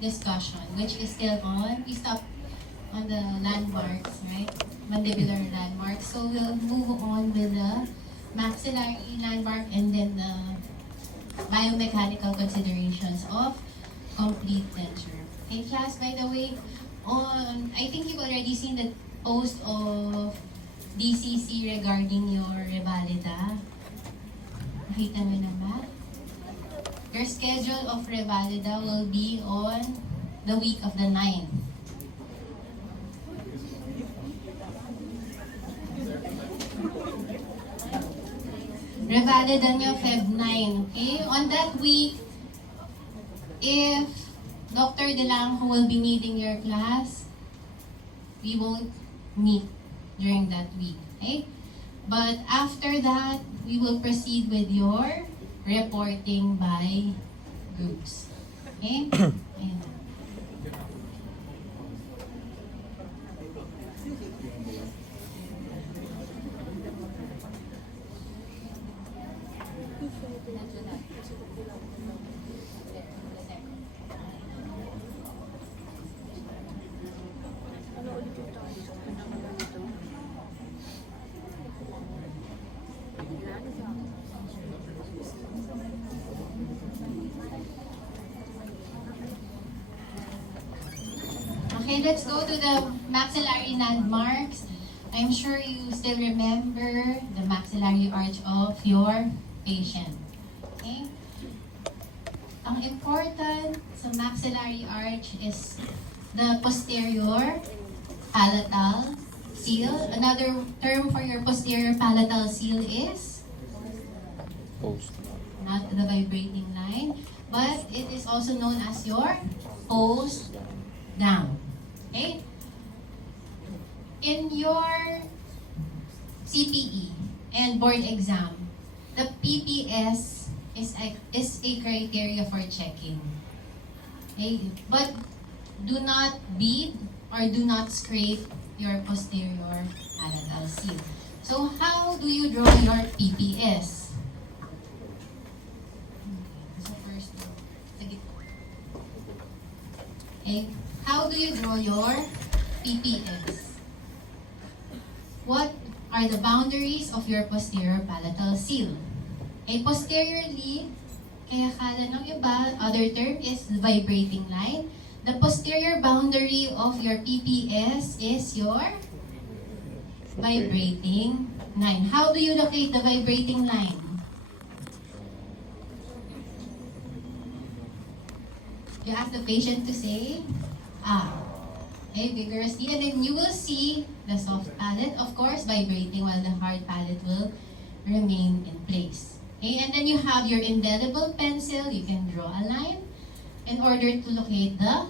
discussion, which is still on. We stopped on the landmarks, right? Mandibular landmarks. So we'll move on with the maxillary landmark and then the biomechanical considerations of complete denture. Okay, class, by the way, I think you've already seen the post of DCC regarding your Revalida. Nakita mo na ba? Your schedule of Revalida will be on the week of the 9th. Revalida nyo Feb 9, okay? On that week, if Dr. Delang will be needing your class, we won't meet during that week, okay? But after that, we will proceed with your reporting by groups, okay? Ayan. Okay, let's go to the maxillary landmarks. I'm sure you still remember the maxillary arch of your patient. Okay? Ang important sa maxillary arch is the posterior palatal seal. Another term for your posterior palatal seal is Post. not the vibrating line, but it is also known as your post down. Okay? In your CPE and board exam, the PPS is a criteria for checking. Okay? But do not bead or do not scrape your posterior palatal seal. So how do you draw your PPS? So first, sige. Okay? How do you draw your PPS? What are the boundaries of your posterior palatal seal? Okay, posteriorly, kaya kala ng iba, other term is the vibrating line. The posterior boundary of your PPS is your vibrating line. How do you locate the vibrating line? You ask the patient to say, okay, vigorously, and then you will see the soft palate, of course, vibrating while the hard palate will remain in place. Okay, and then you have your indelible pencil. You can draw a line in order to locate the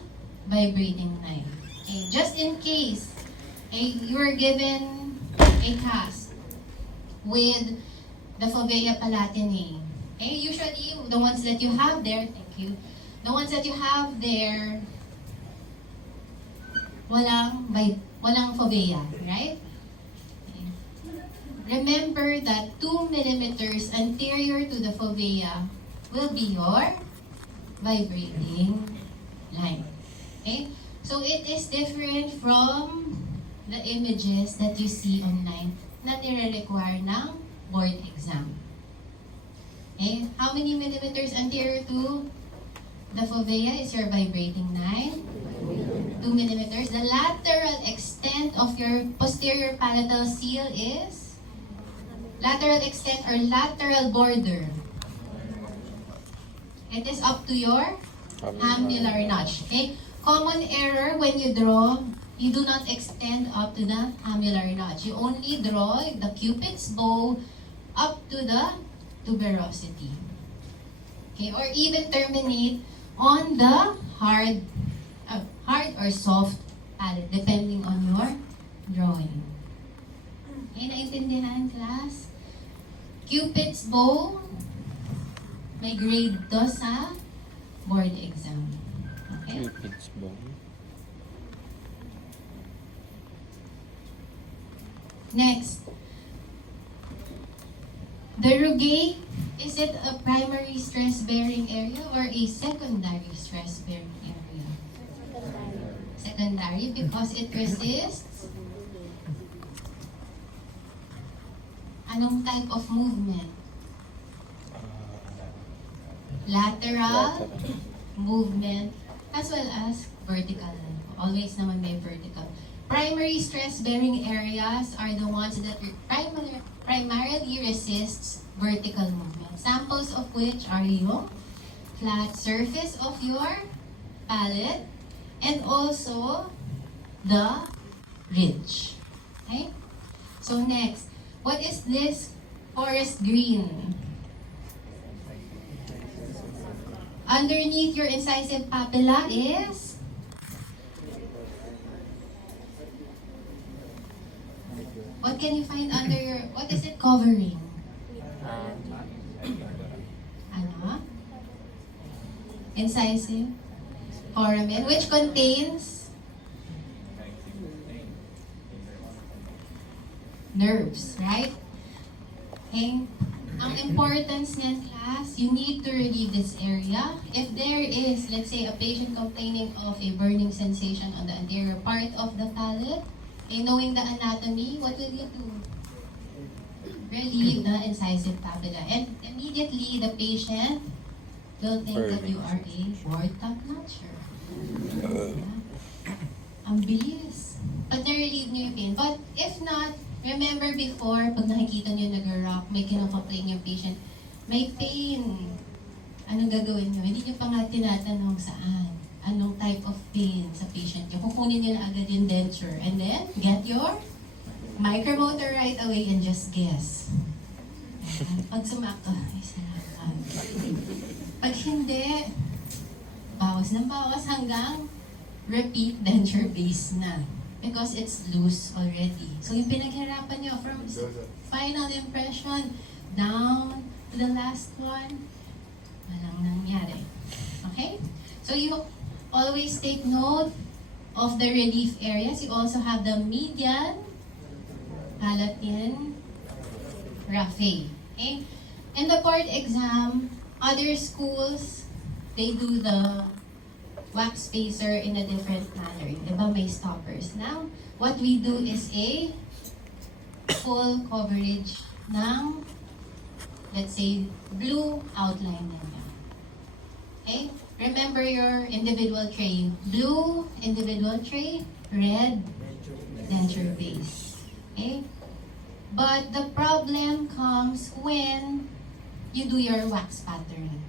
vibrating line. Okay, just in case you are given a task with the fovea palatinae. Okay, usually the ones that you have there, thank you, the ones that you have there, walang fovea, right? Okay. Remember that 2 millimeters anterior to the fovea will be your vibrating line. Okay? So it is different from the images that you see online na nire-require ng board exam. Okay? How many millimeters anterior to the fovea is your vibrating line? 2 millimeters. The lateral extent of your posterior palatal seal is? Lateral extent or lateral border? It is up to your hamular notch. Okay? Common error when you draw, you do not extend up to the hamular notch. You only draw the cupid's bow up to the tuberosity. Okay? Or even terminate on the hard or soft palate, depending on your drawing. Okay, naintindihan, class? Cupid's bow, may grade to sa board exam. Okay? Cupid's bow. Next. The rugae, is it a primary stress-bearing area or a secondary stress-bearing area? secondary because it resists anong type of movement? Lateral movement as well as vertical. Always naman may vertical. Primary stress-bearing areas are the ones that primarily resists vertical movement. Samples of which are yung flat surface of your palate and also the ridge. Okay? So next, what is this forest green? Underneath your incisive papilla is what can you find under your, what is it covering? Ano? Incisive foramen, which contains nerves, right? Okay. Ang importance niyan, class, you need to relieve this area. If there is, let's say, a patient complaining of a burning sensation on the anterior part of the palate, knowing the anatomy, what will you do? Relieve the incisive papilla. And immediately, the patient will think that you are a bored top-notcher. Ang bilis. Pag na-relieve niyo yung pain. But if not, remember before, pag nakikita niyo nag-rock, may kinocomplain yung patient, may pain. Anong gagawin niyo? Hindi niyo pa nga tinatanong saan. Anong type of pain sa patient niyo. Kukunin niyo na agad yung denture. And then, get your micromotor right away and just guess. Pag sumakto, ay salamat. Pag hindi, bawas ng bawas hanggang repeat denture base na. Because it's loose already. So yung pinaghirapan nyo from final impression down to the last one, walang nangyari. Okay? So you always take note of the relief areas. You also have the median, palatine, raphe. Okay? In the board exam, other schools, they do the wax spacer in a different manner. Diba may stoppers. Now, what we do is a full coverage ng, let's say, blue outline ninyo. Okay? Remember your individual tray. Blue, individual tray. Red, denture base. Okay? But the problem comes when you do your wax pattern.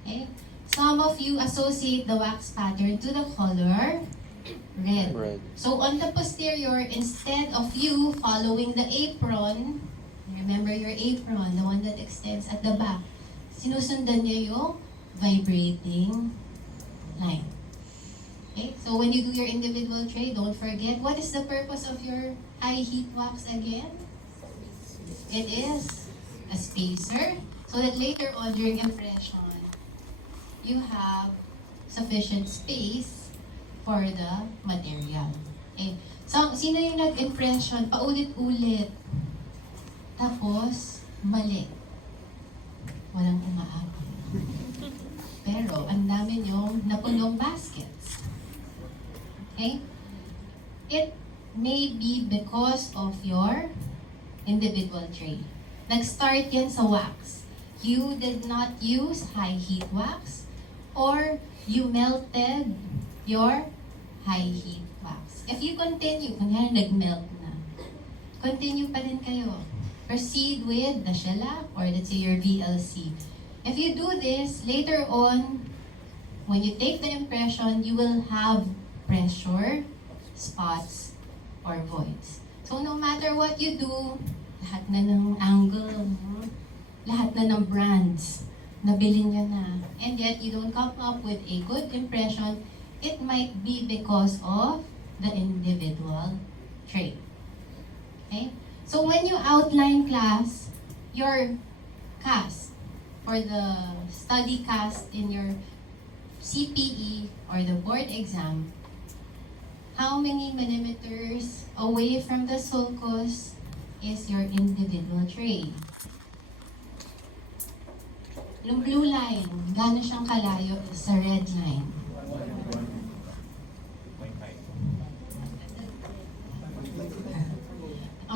Okay? Some of you associate the wax pattern to the color red. So on the posterior, instead of you following the apron, remember your apron, the one that extends at the back, sinusundan niyo yung vibrating line. Okay? So when you do your individual tray, don't forget, what is the purpose of your high heat wax again? It is a spacer, so that later on during impression, you have sufficient space for the material. Okay. So, sino yung nag-impression? Paulit-ulit. Tapos, mali. Walang umaabot. Pero, ang dami yung napunong baskets. Okay? It may be because of your individual tray. Nag-start yan sa wax. You did not use high heat wax, or you melted your high heat wax. If you continue, kunyari nag-melt na, continue pa rin kayo. Proceed with the shellac or let's say your VLC. If you do this, later on, when you take the impression, you will have pressure, spots, or voids. So no matter what you do, lahat na ng angle, lahat na ng brands, nabili niya na, and yet you don't come up with a good impression, it might be because of the individual trait. Okay? So when you outline class, your cast, for the study cast in your CPE or the board exam, how many millimeters away from the sulcus is your individual tray? Yung blue line, gaano siyang kalayo sa red line?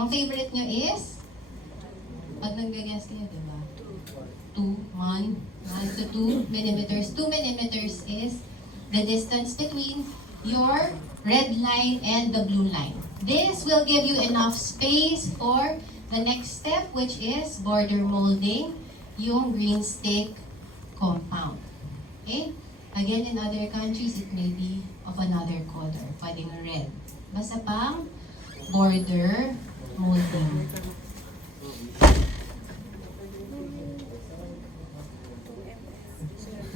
Ang favorite nyo is? Pag nag-guess kayo, di ba? 1 to 2 millimeters. 2 millimeters is the distance between your red line and the blue line. This will give you enough space for the next step, which is border molding yung green stick compound. Okay? Again, in other countries, it may be of another color. Pwedeng red. Basta pang border molding.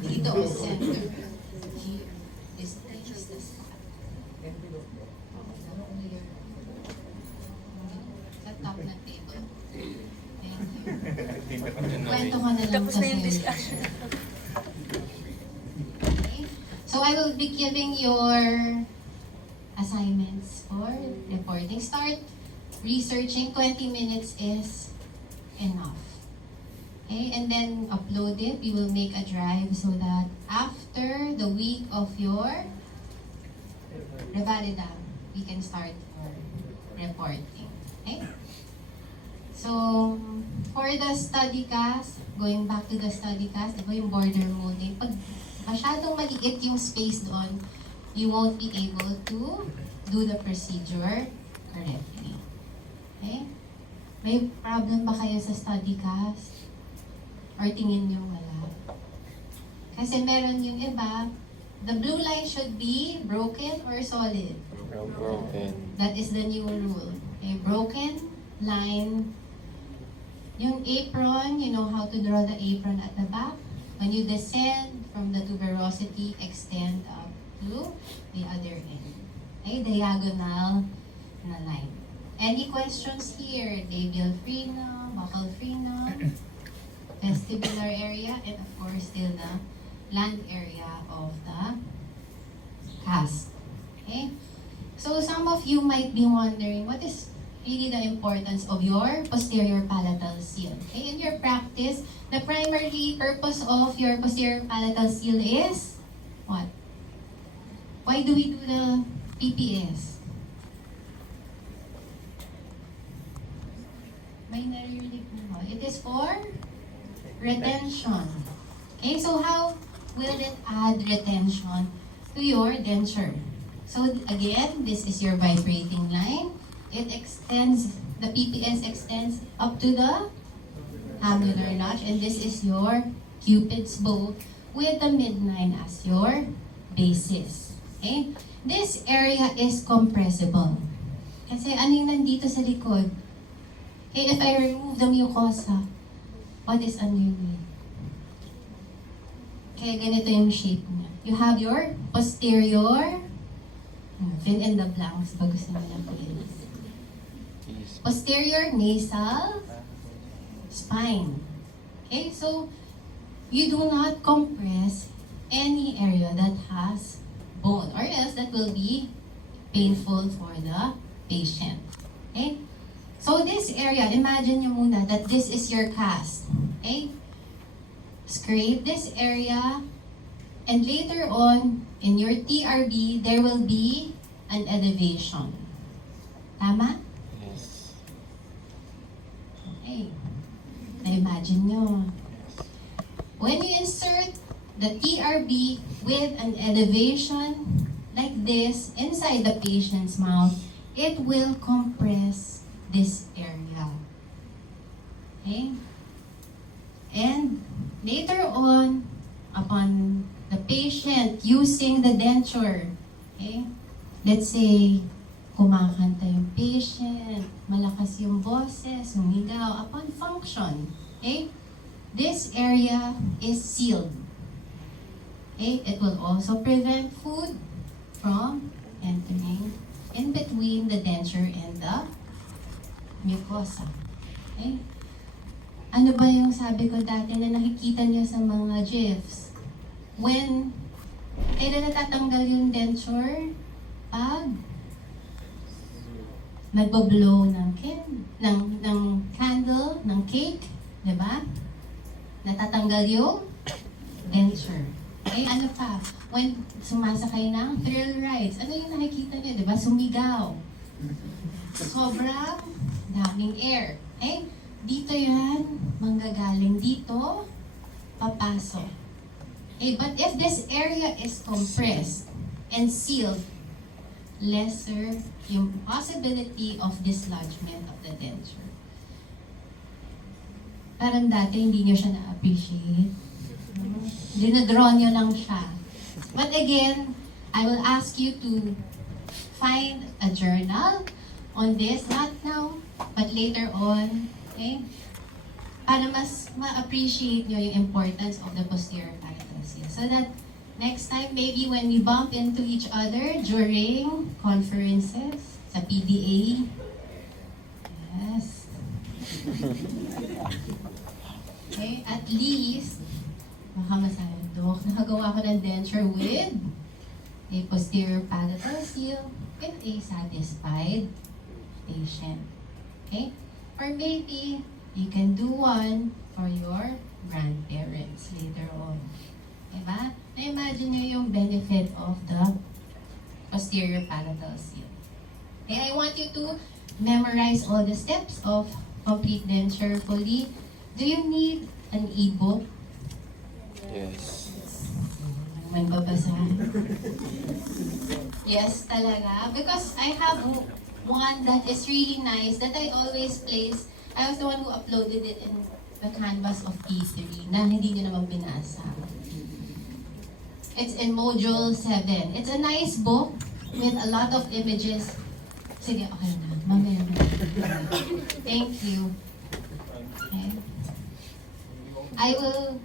Dito, center. Here. This is the spot. Sa top ng table. Thank you. Kwento ko na lang Tapos na yung kasi. discussion. Okay. So I will be giving your assignments for reporting. Start researching. 20 minutes is enough. Okay, and then upload it. We will make a drive so that after the week of your revalida, we can start your reporting. Okay? So, for the study cast, going back to the study cast, diba yung border molding, pag masyadong maliit yung space doon, you won't be able to do the procedure correctly. Okay? May problem ba kayo sa study cast? Or tingin nyo wala? Kasi meron yung iba, the blue line should be broken or solid. Broken. That is the new rule. A broken line. Yung apron, you know how to draw the apron at the back. When you descend from the tuberosity, extend up to the other end. Okay, diagonal na line. Any questions here? Labial frena, buccal frena, vestibular area, and of course still the land area of the cast. Okay? So some of you might be wondering, what is really the importance of your posterior palatal seal? Okay, in your practice, the primary purpose of your posterior palatal seal is what? Why do we do the PPS? May naririnig mo ba? It is for retention. Okay, so how will it add retention to your denture? So again, this is your vibrating line. It extends, the PPS extends up to the angular notch, and this is your Cupid's bow with the midline as your basis. Okay? This area is compressible. Kasi ano yung nandito sa likod? Okay, if I remove the mucosa, what is underneath? Kaya ganito yung shape niya. You have your posterior, fill in the blanks pag gusto mo lang please. Posterior nasal spine. Okay, so you do not compress any area that has bone, or else that will be painful for the patient. Okay? So this area, imagine nyo muna that this is your cast. Okay? Scrape this area, and later on, in your TRB, there will be an elevation. Tama? Yes. Okay. Na-imagine nyo. When you insert the TRB with an elevation like this inside the patient's mouth, it will compress this area. Okay? And later on, upon the patient using the denture, okay? Let's say, kumakanta yung patient, malakas yung boses, sumigaw, upon function, okay? This area is sealed. Okay? It will also prevent food from entering in between the denture and the mucosa. Okay? Ano ba yung sabi ko dati na nakikita niyo sa mga GIFs? When kailan natatanggal yung denture? Pag nagbo-blow ng candle, ng cake, di ba? Natatanggal yung denture. Okay, ano pa? When sumasakay ng thrill rides, ano yung nakikita niyo, di ba? Sumigaw. Sobrang daming air. Okay? Dito yan, manggagaling dito, papasok. Okay, but if this area is compressed and sealed, lesser yung possibility of dislodgement of the denture. Parang dati hindi nyo siya na-appreciate. Dinadraw nyo lang siya. But again, I will ask you to find a journal on this, not now, but later on, okay? Para mas ma-appreciate nyo yung importance of the posterior palatal seal. So that next time, maybe when we bump into each other during conferences, sa PDA, yes. Okay, at least, baka masabi, Dok, nakagawa ko ng denture with a posterior palatal seal with a satisfied patient. Okay? Or maybe, you can do one for your grandparents later on. Diba? Na-imagine nyo yung benefit of the posterior palatal seal. Okay, I want you to memorize all the steps of complete denture fully. Do you need an e-book? Yes. May babasahin. Yes, talaga. Because I have one that is really nice that I always place. I was the one who uploaded it in the canvas of E3 na hindi nyo naman binasa. It's in Module 7. It's a nice book with a lot of images. Sige, okay na. Mamaya na. Thank you. Okay. I will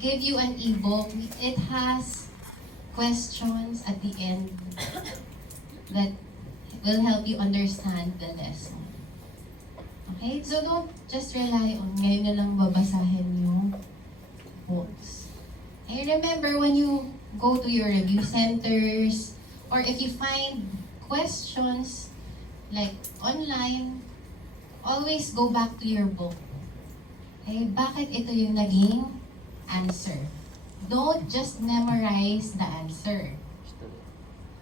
give you an e-book. It has questions at the end that will help you understand the lesson. Okay? So don't just rely on ngayon na lang babasahin yung books. And remember, when you go to your review centers, or if you find questions like online, always go back to your book. Okay? Bakit ito yung naging answer? Don't just memorize the answer.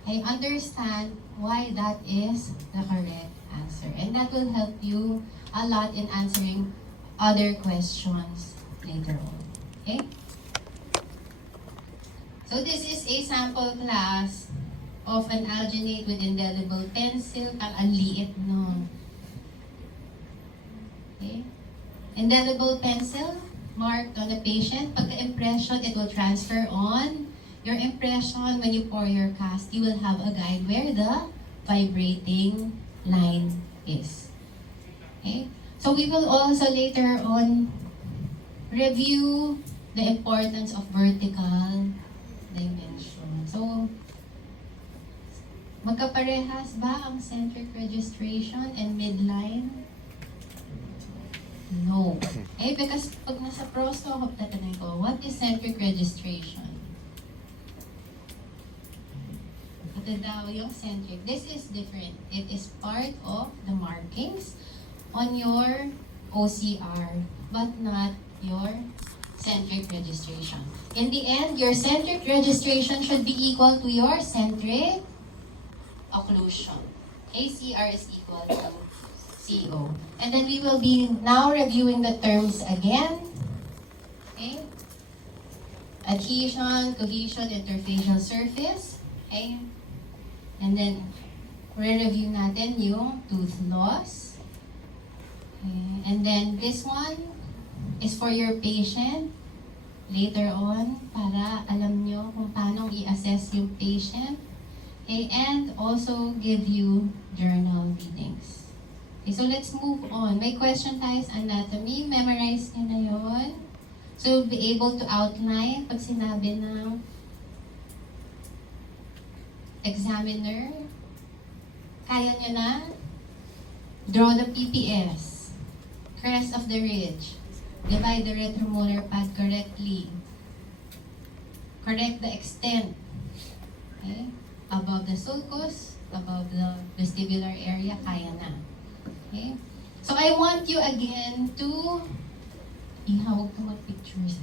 Okay? Understand why that is the correct answer. And that will help you a lot in answering other questions later on. Okay? So this is a sample class of an alginate with indelible pencil. Ang liit nun. Okay? Indelible pencil marked on the patient. Pagka-impression, it will transfer on your impression. When you pour your cast, you will have a guide where the vibrating line is. Okay? So we will also later on review the importance of vertical dimension. So, magkaparehas ba ang centric registration and midline? No. Eh, because pag nasa prosto ako, tatanay ko, what is centric registration? Ito daw yung centric. This is different. It is part of the markings on your OCR, but not your centric registration. In the end, your centric registration should be equal to your centric occlusion. ACR is equal to CO. And then we will be now reviewing the terms again. Okay? Adhesion, cohesion, interfacial surface. Okay? And then, re-review natin yung tooth loss. Okay? And then, this one is for your patient later on para alam nyo kung paano i-assess yung patient. Okay? And also give you journal readings. Okay, so let's move on. May question tayo sa anatomy. Memorize nyo na yun. So you'll be able to outline pag sinabi ng examiner. Kaya nyo na? Draw the PPS. Crest of the ridge. Divide the retromolar pad correctly. Correct the extent. Okay? Above the sulcus, above the vestibular area, kaya na. Okay? So I want you again to ihawag ko mag-pictures.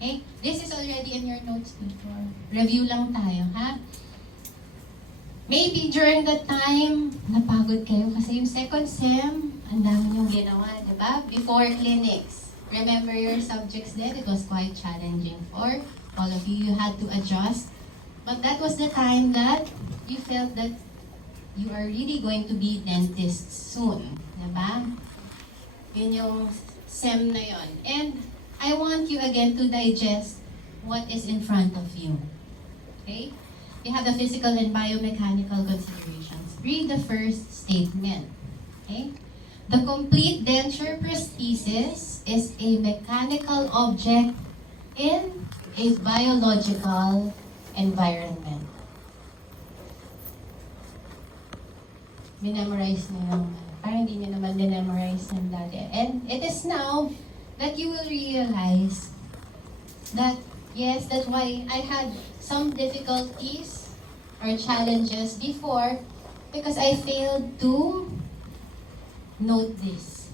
Okay? This is already in your notes before. Review lang tayo, ha? Maybe during that time, napagod kayo kasi yung second sem, ang dami yung ginawa, di ba? Before clinics. Remember your subjects then? It was quite challenging for all of you. You had to adjust. But that was the time that you felt that you are really going to be dentists soon. Di ba? Yun yung SEM na yon. And I want you again to digest what is in front of you. Okay? You have the physical and biomechanical considerations. Read the first statement. Okay? The complete denture prosthesis is a mechanical object in a biological environment. Minemorize niyo yung, parang hindi niyo naman minemorize ng dati. And it is now that you will realize that, yes, that's why I had some difficulties or challenges before because I failed to note this.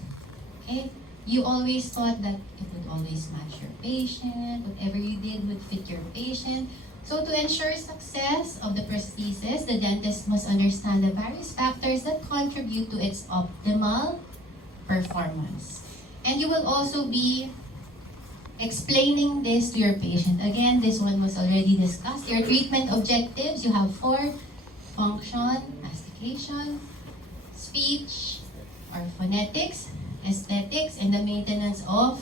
Okay? You always thought that it would always match your patient, whatever you did would fit your patient. So to ensure success of the prosthesis, the dentist must understand the various factors that contribute to its optimal performance. And you will also be explaining this to your patient. Again, this one was already discussed. Your treatment objectives, you have 4: function, mastication, speech or phonetics, aesthetics, and the maintenance of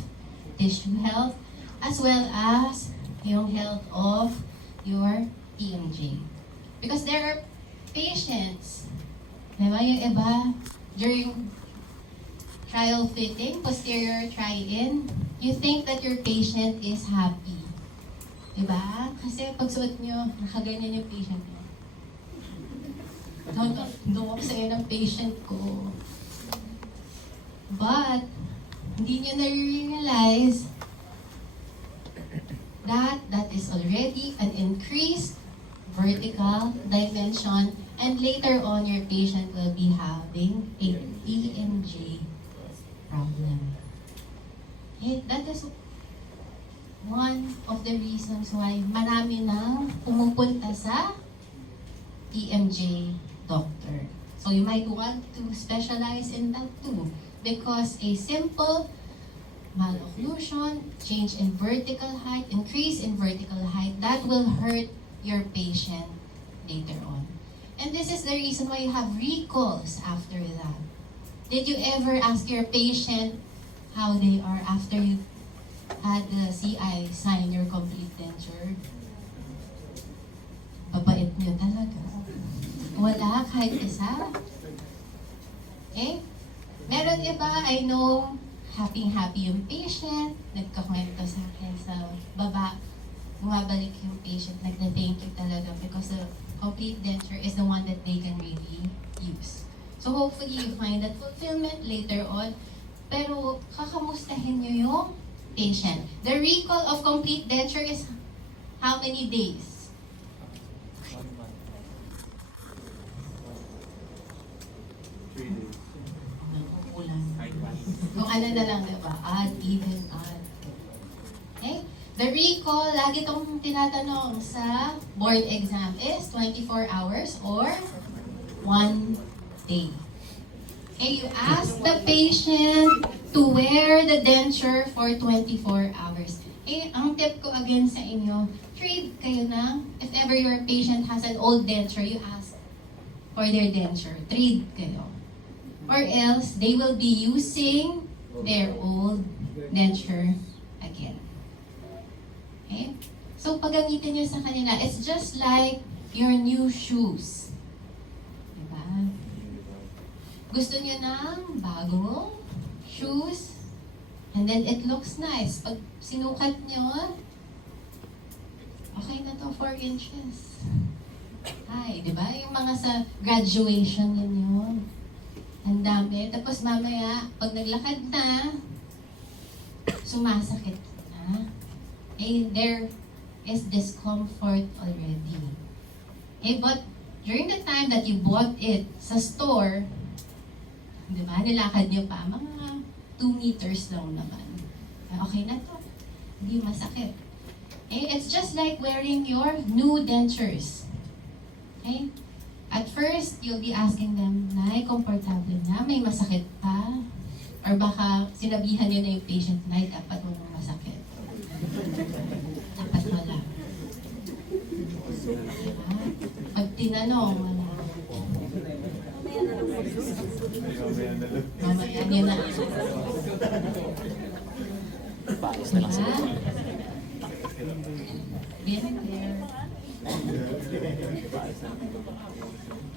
tissue health, as well as yung health of your EMJ. Because there are patients, diba, yung iba, during trial fitting, posterior try-in, you think that your patient is happy. Diba? Kasi pag suot nyo, nakaganyan yung patient nyo. Doon ako sa'yo ng patient ko. But, hindi nyo na-realize that that is already an increased vertical dimension, and later on your patient will be having a EMJ problem. That is one of the reasons why marami na pumupunta sa EMJ doctor. So you might want to specialize in that too, because a simple malocclusion, change in vertical height, increase in vertical height, that will hurt your patient later on. And this is the reason why you have recalls after that. Did you ever ask your patient how they are after you had the CI sign your complete denture? Babait niyo talaga. Wala kahit isa. Okay? Meron iba, I know, happy yung patient, nagkakwento sa akin sa baba, bumabalik yung patient, nagna-thank you talaga because the complete denture is the one that they can really use. So hopefully you find that fulfillment later on, pero kakamustahin nyo yung patient. The recall of complete denture is how many days? 1 month. 3 days. Kulang. Kahit 1. Kung ano na lang, diba? Odd, even, odd. Okay? The recall, lagi itong tinatanong sa board exam is 24 hours or 1 day. Okay, you ask the patient to wear the denture for 24 hours. Ang tip ko again sa inyo, trade kayo ng, if ever your patient has an old denture, you ask for their denture. Trade kayo. Or else, they will be using their old denture again. Okay? So, paggamitin nyo sa kanila, it's just like your new shoes. Diba? Gusto nyo ng bagong shoes, and then it looks nice. Pag sinukat nyo, okay na to, 4 inches. Ay, di ba? Yung mga sa graduation ninyo, ang dami. Tapos mamaya, pag naglakad na, sumasakit na. There is discomfort already. But during the time that you bought it sa store, di ba, nilakad nyo pa, mga 2 meters lang naman. Okay na to. Hindi masakit. It's just like wearing your new dentures. Okay? At first, you'll be asking them, Nay, komportable na? May masakit pa? Or baka sinabihan nyo na yung patient, Nay, dapat walang masakit. Dapat wala. Pag tinanong, wala. Mamaya nyo na. Paayos na lang sila. Been there.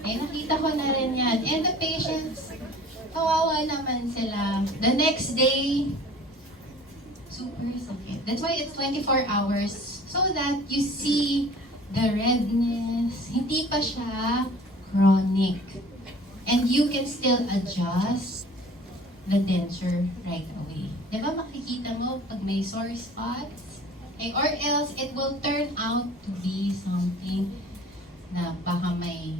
Eh, nakita ko na rin yan. And the patients, kawawa naman sila. The next day, super sakit. That's why it's 24 hours. So that you see the redness. Hindi pa siya chronic. And you can still adjust the denture right away. Diba makikita mo pag may sore spots? Eh, or else it will turn out to be something na baka may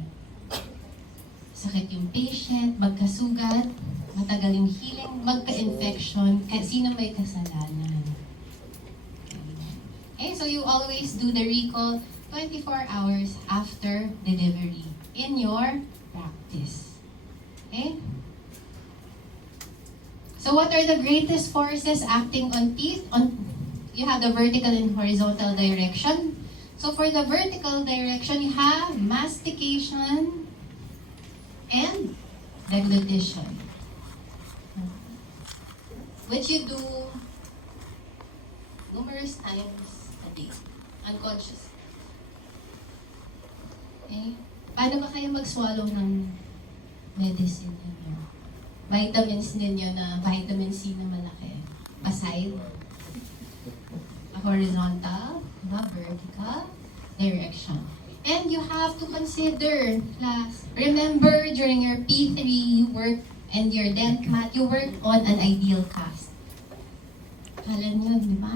sakit yung patient, magkasugat, matagal yung healing, magka-infection, sino may kasalanan. Okay, so you always do the recall 24 hours after delivery in your practice. Okay? So what are the greatest forces acting on teeth? You have the vertical and horizontal direction. So for the vertical direction, you have mastication and deglutition, which you do numerous times a day, unconscious. Okay? Paano ba kayo mag-swallow ng medicine ninyo? Vitamins ninyo na vitamin C na malaki. Aside, a horizontal, the vertical direction. And you have to consider, class, remember during your P3, you work, and your dent mat, you worked on an ideal cast. Kala nyo, di ba?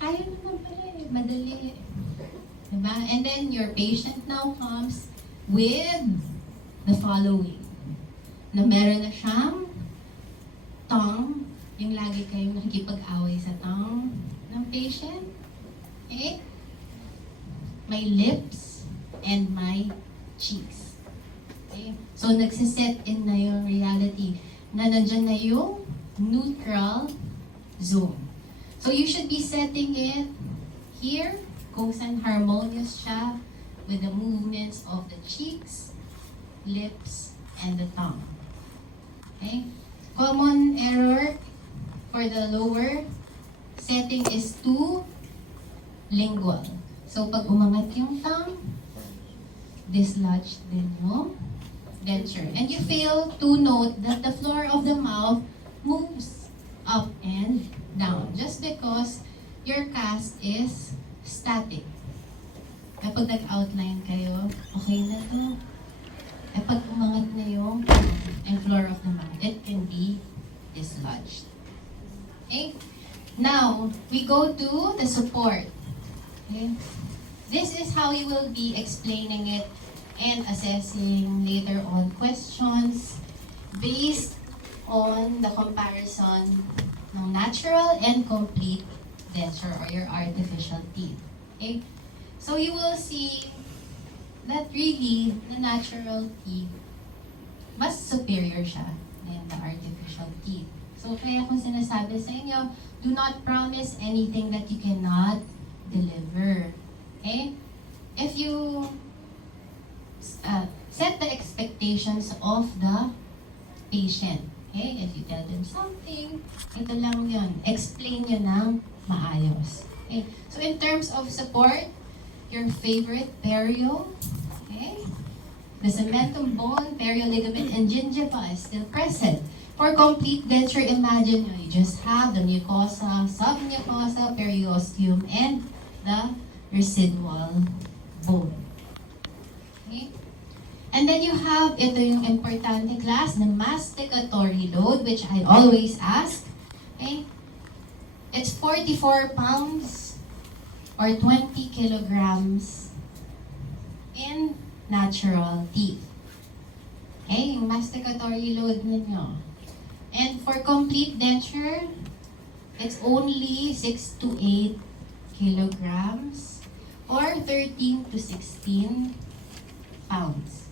Kaya naman pala eh, madali. Diba? And then your patient now comes with the following. Na meron na siyang tongue, yung lagi kayong nakikipag-away sa tongue ng patient. Okay? May lips and my cheeks. Okay? So, nagsiset in na yung reality na nandyan na yung neutral zone. So, you should be setting it here kung saan harmonious siya with the movements of the cheeks, lips, and the tongue. Okay? Common error for the lower setting is too lingual. So, pag umangat yung tongue, dislodge din yung denture. And you fail to note that the floor of the mouth moves up and down just because your cast is static. Kapag nag-outline kayo, okay na to. Eh pag umangat na yung floor of the mouth, it can be dislodged. Okay? Now, we go to the support. Okay? This is how you will be explaining it and assessing later on questions based on the comparison ng natural and complete denture or your artificial teeth. Okay? So you will see that really the natural teeth mas superior siya than the artificial teeth. So kaya kung sinasabi sa inyo, do not promise anything that you cannot deliver. Okay? If you set the expectations of the patient. Okay? If you tell them something, ito lang yun. Explain nyo ng maayos. Okay? So in terms of support, your favorite perio, okay? The cementum bone, perioligament, and gingiva is still present. For complete denture, imagine you just have the mucosa, submucosa, periosteum, and the residual bone. Okay? And then you have, ito yung importante class, the masticatory load, which I always ask. Okay? It's 44 pounds or 20 kilograms in natural teeth. Okay? Yung masticatory load ninyo. And for complete denture, it's only 6 to 8 kilograms or 13 to 16 pounds.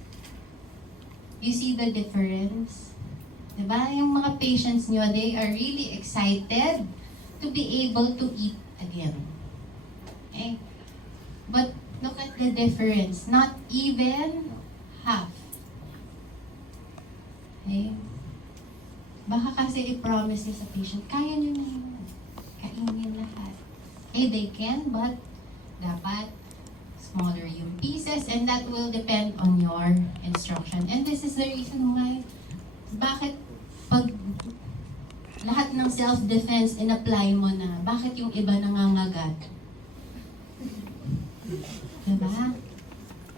You see the difference? Diba? Yung mga patients nyo, they are really excited to be able to eat again. Okay? But look at the difference. Not even half. Okay? Baka kasi i-promise niyo sa patient, kaya niyo na yun. Kainin lahat. Okay, they can, but dapat smaller yung pieces, and that will depend on your instruction. And this is the reason why, bakit pag lahat ng self-defense in-apply mo na, bakit yung iba nangangagat? Diba?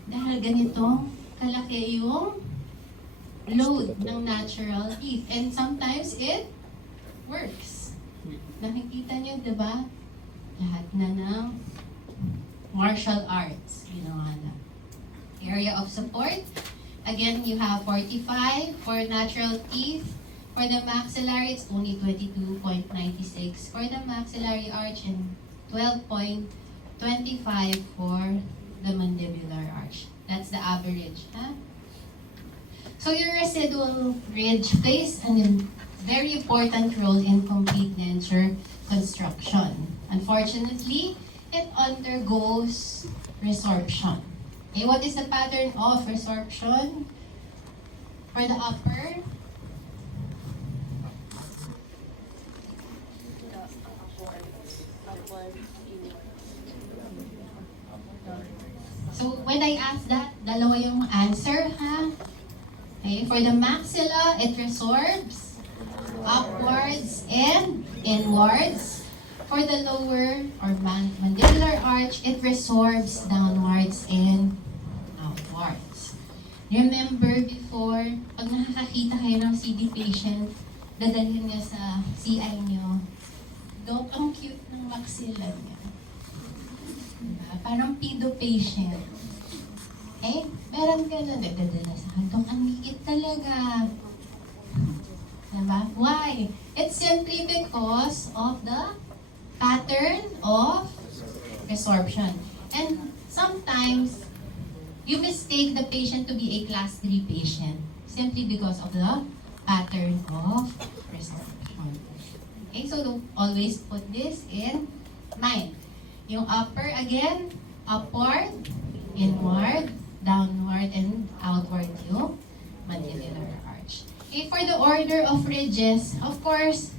Dahil ganito, kalaki yung load ng natural teeth. And sometimes it works. Nakikita nyo, diba? Lahat na ng martial arts ginawa na. Area of support. Again, you have 45 for natural teeth. For the maxillary, it's only 22.96 for the maxillary arch and 12.25 for the mandibular arch. That's the average. Huh? So your residual ridge plays a very important role in complete denture construction. Unfortunately, it undergoes resorption. Okay, what is the pattern of resorption? For the upper, so when I ask that, dalawa yung answer, ha? Okay, for the maxilla, it resorbs upwards and inwards. For the lower or mandibular arch, it resorbs downwards and outwards. Remember before, pag nakakakita kayo ng CD patient, dadalhin niya sa CI niyo, Dok, ang cute ng maxilla niya. Diba? Parang pedo patient. Eh, meron ka na nagdadala sa akin, Dok, ang liit talaga. Diba? Why? It's simply because of the pattern of resorption. And sometimes, you mistake the patient to be a class 3 patient simply because of the pattern of resorption. Okay, so don't always put this in mind. Yung upper, again, upward, inward, downward, and outward yung mandibular arch. Okay, for the order of ridges, of course,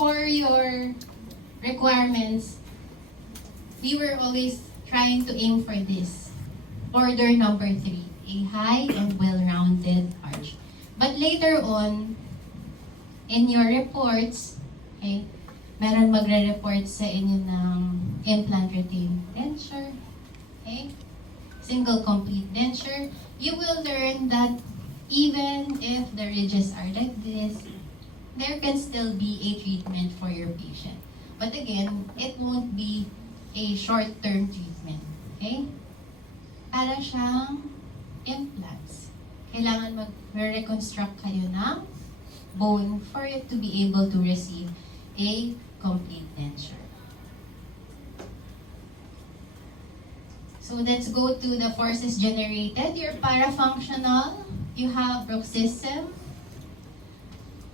for your requirements, we were always trying to aim for this. Order number 3, a high and well-rounded arch. But later on, in your reports, okay, meron magre-report sa inyo ng implant retained denture, okay, single complete denture. You will learn that even if the ridges are like this, there can still be a treatment for your patient. But again, it won't be a short-term treatment. Okay? Para siyang implants. Kailangan mag-reconstruct kayo ng bone for it to be able to receive a complete denture. So let's go to the forces generated. Your parafunctional, you have bruxism,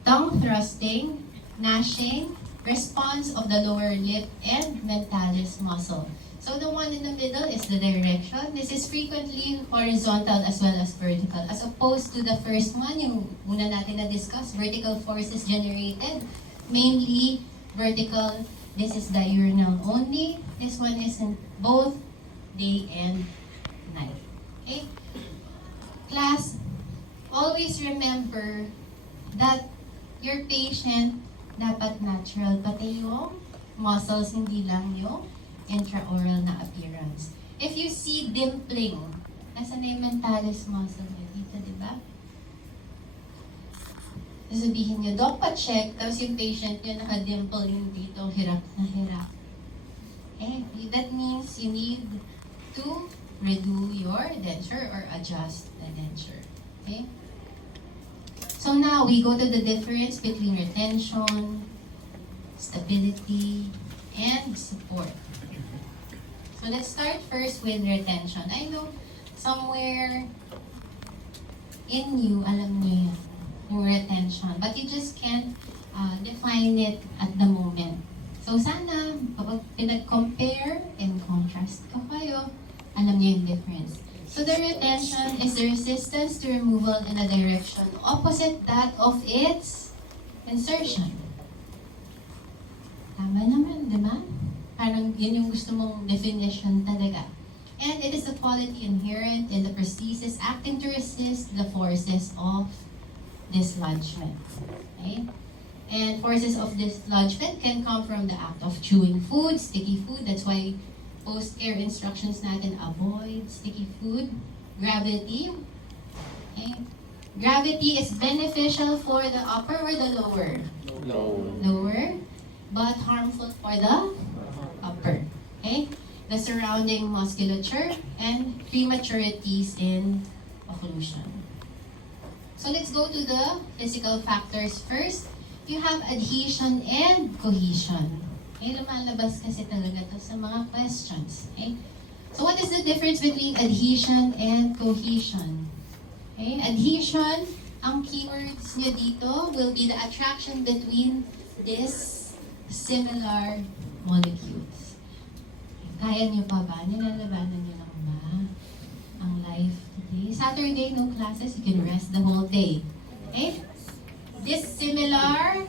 tongue thrusting, gnashing, response of the lower lip, and mentalis muscle. So the one in the middle is the direction. This is frequently horizontal as well as vertical. As opposed to the first one, yung una natin na-discuss, vertical forces generated, mainly vertical. This is diurnal only. This one is in both day and night. Okay? Class, always remember that your patient dapat natural, pati yung muscles, hindi lang yung intraoral na appearance. If you see dimpling, nasa na yung mentalis muscle niya dito, di ba? Sasabihin niyo, Doc, pa-check, tapos yung patient niyo naka-dimple yung dito, hirap na hirap. Okay? That means you need to redo your denture or adjust the denture. Okay? So now, we go to the difference between retention, stability, and support. So let's start first with retention. I know somewhere in you, alam niyo yan, yung retention. But you just can't define it at the moment. So sana, kapag pinag-compare and contrast ko kayo, alam niyo yung difference. So the retention is the resistance to removal in a direction opposite that of its insertion. Tama naman, di ba? Parang yun yung gusto mong definition talaga. And it is a quality inherent in the prosthesis acting to resist the forces of dislodgement. Okay? And forces of dislodgement can come from the act of chewing food, sticky food. That's why post-care instructions natin, avoid sticky food. Gravity. Okay? Gravity is beneficial for the upper or the lower? No. Lower, but harmful for the upper. Okay? The surrounding musculature and prematurities in occlusion. So let's go to the physical factors first. You have adhesion and cohesion. Okay, lumalabas kasi talaga to sa mga questions. Okay? So what is the difference between adhesion and cohesion? Okay, adhesion, ang keywords niyo dito will be the attraction between these similar molecules. Kaya niyo pa ba? Nilalabanan niyo lang ba ang life today? Saturday, no classes, you can rest the whole day. Okay? This similar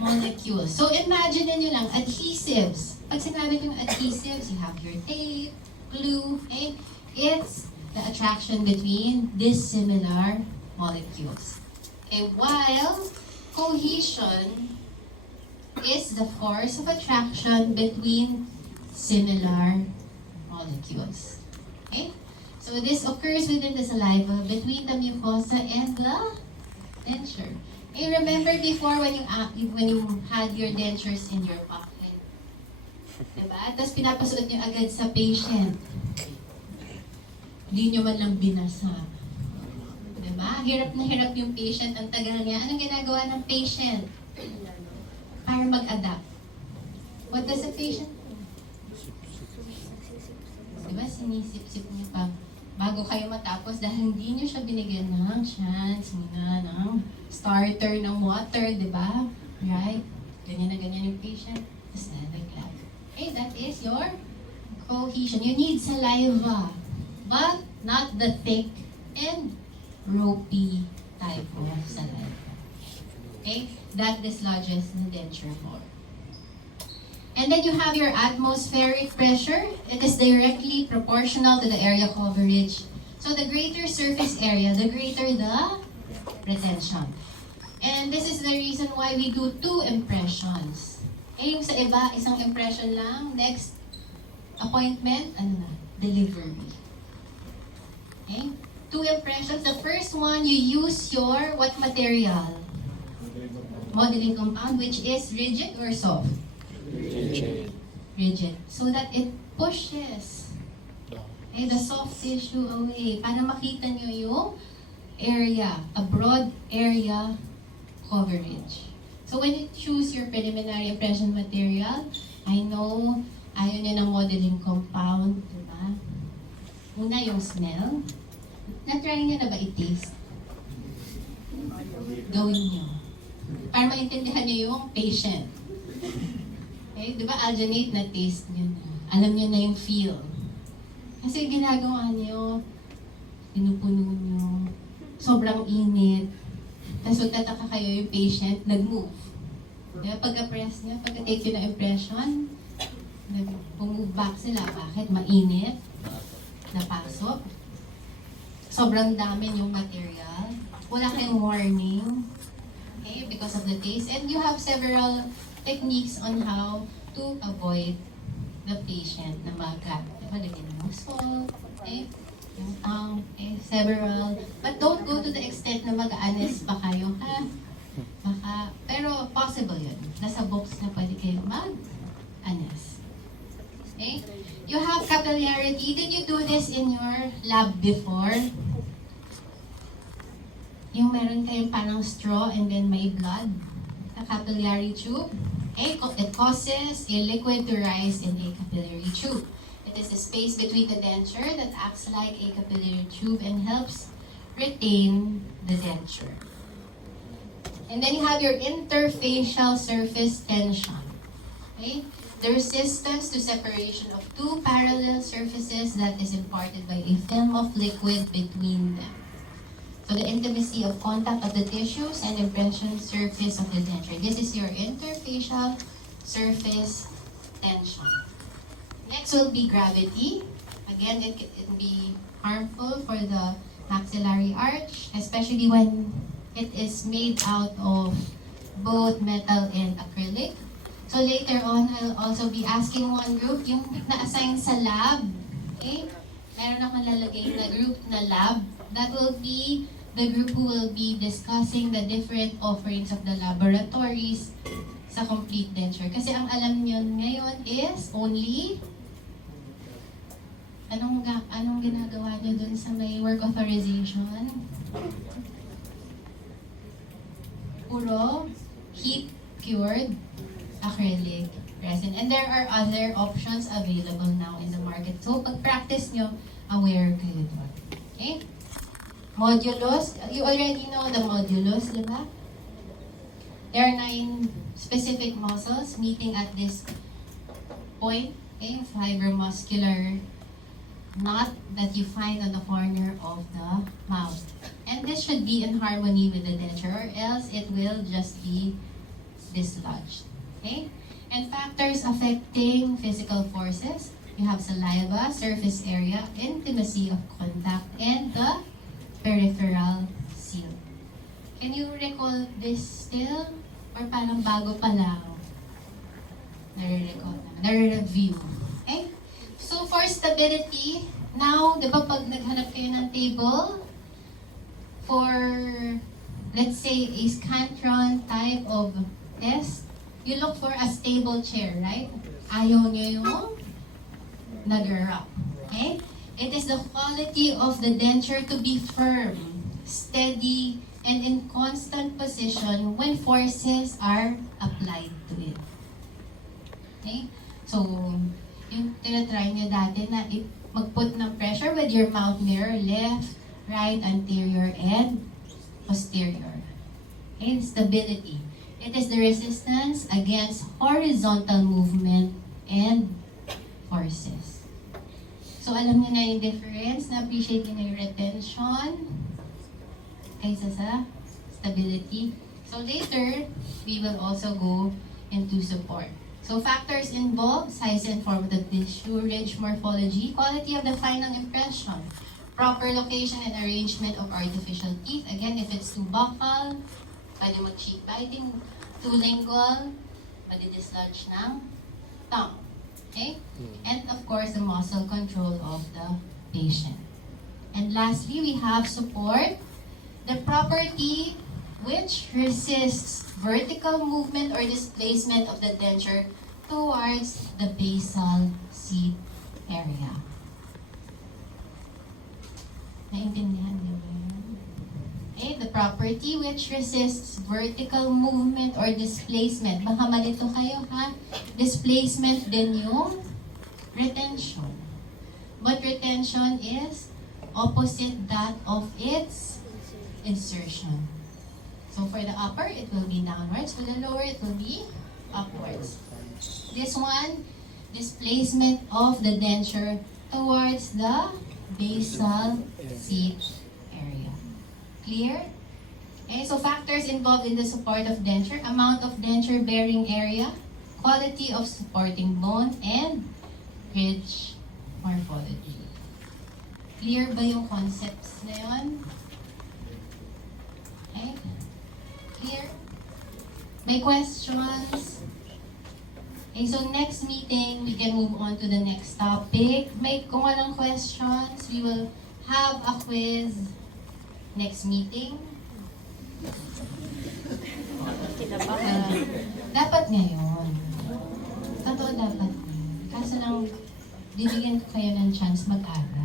molecules. So imagine niyo lang, adhesives. Pag sinabi yung adhesives, you have your tape, glue, okay? It's the attraction between these similar molecules. Okay, while cohesion is the force of attraction between similar molecules. Okay? So this occurs within the saliva, between the mucosa and the denture. Hey, remember before when you had your dentures in your pocket? Diba? Tapos pinapasuot nyo agad sa patient. Hindi nyo man lang binasa. Diba? Hirap na hirap yung patient. Ang tagal niya. Anong ginagawa ng patient? Para mag-adapt. What does a patient do? Diba? Sinisip-sip niya pa. Bago kayo matapos dahil hindi niyo siya binigyan ng chance muna ng starter ng water, di ba? Right? Ganyan na ganyan yung patient. Tapos nalaglag. Okay, that is your cohesion. You need saliva, but not the thick and ropey type of saliva. Okay? That dislodges the denture more. And then you have your atmospheric pressure. It is directly proportional to the area coverage. So the greater surface area, the greater the retention. And this is the reason why we do 2 impressions. Eh, yung sa iba, isang impression lang. Next appointment, ano na? Delivery. Okay? 2 impressions. The first one, you use your what material? Modeling compound, which is rigid or soft? Rigid. So that it pushes the soft tissue away para makita nyo yung area, a broad area coverage. So when you choose your preliminary impression material, I know ayaw nyo ng modeling compound, diba? Una yung smell. Na-try nyo na ba i-taste? Gawin nyo. Para maintindihan nyo yung patient. Okay, di ba alginate na taste niyo na. Alam niyo na yung feel. Kasi ginagawa niyo, pinupuno niyo, sobrang init. Tapos tataka kayo yung patient, nag-move. Di ba pagka-press niya, pagka-take yun ng impression, nag-move back sila. Bakit? Mainit, napasok. Sobrang dami yung material. Wala kayong warning. Okay, because of the taste. And you have several techniques on how to avoid the patient na magat. Diba, lagyan mo salt, okay? Yung tongue, okay? Several. But don't go to the extent na mag-anes pa kayo, ha? Baka, pero possible yun. Nasa box na pwede kayo mag-anes. Okay? You have capillarity. Did you do this in your lab before? Yung meron kayong parang straw and then may blood. A capillary tube. Okay, it causes a liquid to rise in a capillary tube. It is the space between the denture that acts like a capillary tube and helps retain the denture. And then you have your interfacial surface tension. Okay? The resistance to separation of two parallel surfaces that is imparted by a film of liquid between them. So the intimacy of contact of the tissues and impression surface of the denture. This is your interfacial surface tension. Next will be gravity. Again, it can be harmful for the maxillary arch, especially when it is made out of both metal and acrylic. So later on, I'll also be asking one group, yung na-assign sa lab. Okay? Meron akong lalagay na group na lab. That will be the group who will be discussing the different offerings of the laboratories sa complete denture. Kasi ang alam nyo ngayon is only anong ginagawa nyo dun sa may work authorization? Puro heat-cured acrylic resin. And there are other options available now in the market. So, pag-practice nyo, aware kayo doon. Okay? Modulus. You already know the modulus, di ba? There are 9 specific muscles meeting at this point. Okay? Fibromuscular knot that you find on the corner of the mouth. And this should be in harmony with the denture, or else it will just be dislodged. Okay? And factors affecting physical forces. You have saliva, surface area, intimacy of contact, and the peripheral seal. Can you recall this still? Or parang bago pa lang? Nare-recall naman. Nare-review. Okay? So for stability, now, di ba pag naghanap kayo ng table, for, let's say, a Scantron type of test, you look for a stable chair, right? Ayaw nyo yung nag-rock. Okay? It is the quality of the denture to be firm, steady, and in constant position when forces are applied to it. Okay? So, yung tinatry nyo dati na mag-put ng pressure with your mouth mirror, left, right, anterior, and posterior. Okay? Stability. It is the resistance against horizontal movement and forces. So, alam niyo na yung difference. Na-appreciate niyo na yung retention kaysa sa stability. So, later, we will also go into support. So, factors involved: size and form of the tissue, ridge morphology, quality of the final impression, proper location and arrangement of artificial teeth. Again, if it's too buccal, pwede mag-cheek biting, too lingual, pwede dislodge ng tongue. Okay? And of course, the muscle control of the patient. And lastly, we have support. The property which resists vertical movement or displacement of the denture towards the basal seat area. Naintindihan niyo ba yun? Okay, the property which resists vertical movement or displacement. Baka malito kayo, ha? Displacement din yung retention. But retention is opposite that of its insertion. So for the upper, it will be downwards. For the lower, it will be upwards. This one, displacement of the denture towards the basal seat area. Clear? Okay, so factors involved in the support of denture: amount of denture bearing area, quality of supporting bone, and ridge morphology. Clear ba yung concepts na yun? Okay? Clear? May questions? Okay, so next meeting, we can move on to the next topic. Kung walang questions, we will have a quiz next meeting. Dapat ngayon. Totoo dapat ngayon. Kaso lang, bibigyan ko kayo ng chance mag-aral.